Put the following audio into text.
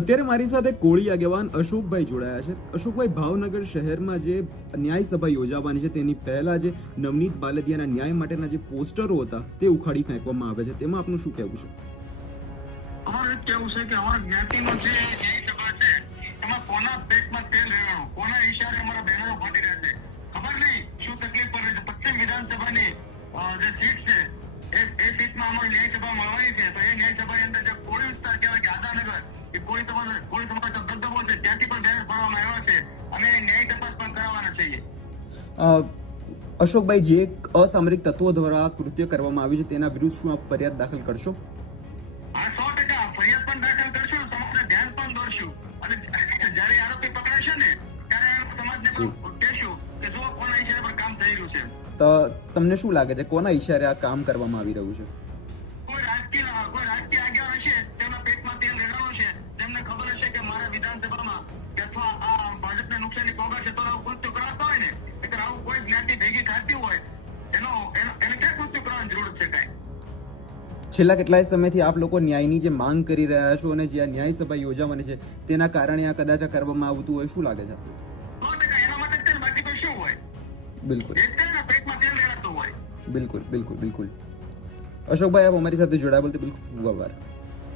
અત્યારે મારી સાથે કોળી આગેવાન અશોકભાઈ જોડાયા છે. અશોકભાઈ, ભાવનગર શહેરમાં જે ન્યાય સભા યોજાવાની છે તેની પહેલા જે નવનીત બાલદિયાના ન્યાય માટેના જે પોસ્ટરો હતા તે ઉખાડી ફેંકવામાં આવે છે, તેમાં આપનું શું કહેવું છે? અમારું એક કહેવું છે કે અમારા જ્ઞાતિનો જે ન્યાય સભા છે એમાં કોના પેટમાં તેલ રેવાનું, કોના ઈશારે અમારા બેનરો ફાટી રહ્યા છે ખબર નહીં શું તકલીફ પડે છે. પશ્ચિમ વિધાનસભાની જે સીટ છે એ સીટમાં અમારી ન્યાય સભા મળવાની છે. તો એ ન્યાય સભાની અંદર જે કોળી વિસ્તાર કહેવાય કે આદાનગર એ કોળી સમાજનો દબદબો છે ત્યાંથી પણ બેનર ફાડવામાં આવ્યા છે અને ન્યાય તપાસ પણ કરાવવાના છીએ. અશોકભાઈ, જે અસામરિક તત્વો દ્વારા કૃત્ય કરવામાં આવ્યું છે તેના વિરુદ્ધ શું આપ ફરિયાદ દાખલ કરશો? હા, 100% ફરિયાદ પણ દાખલ કરશું, સમાજને ધ્યાન પણ દોરશું અને જ્યારે આરોપી પકડાશે ને ત્યારે સમાજને પણ કહેશું કે જો કોના ઈશારે પર કામ થઈ રહ્યું છે. તો તમને શું લાગે છે કોના ઈશારે આ કામ કરવામાં આવી રહ્યું છે? કોઈ રાજકીય આગેવાન હશે તેમના પેટમાં તેલ રેડાવાનું છે, તેમને ખબર હશે કે મારા વિધાનસભામાં કે અથવા આ ભાજપને નુકસાની પહોંચાડશે તો આવું કૃત્ય કરાતા હોય ને, એટલે આવું કોઈ જ્ઞાતિ ભેગી થતી હોય એને ક્યાં કૃત્ય કરવાની જરૂર છે કાંઈ? છેલ્લા કેટલાય સમયથી આપ લોકો ન્યાયની જે માંગ કરી રહ્યા છો અને જે આ ન્યાય સભા યોજાવાની છે તેના કારણે આ કદાચ આ કરવામાં આવતું હોય, શું લાગે છે? 100% એના માટે જ તેને બાકી તો શું હોય? બિલકુલ એટલે પેટમાં તેલ રેડાતું હોય. બિલકુલ બિલકુલ બિલકુલ. અશોકભાઈ, આપ અમારી સાથે જોડાયા બદલ બિલકુલ આભાર.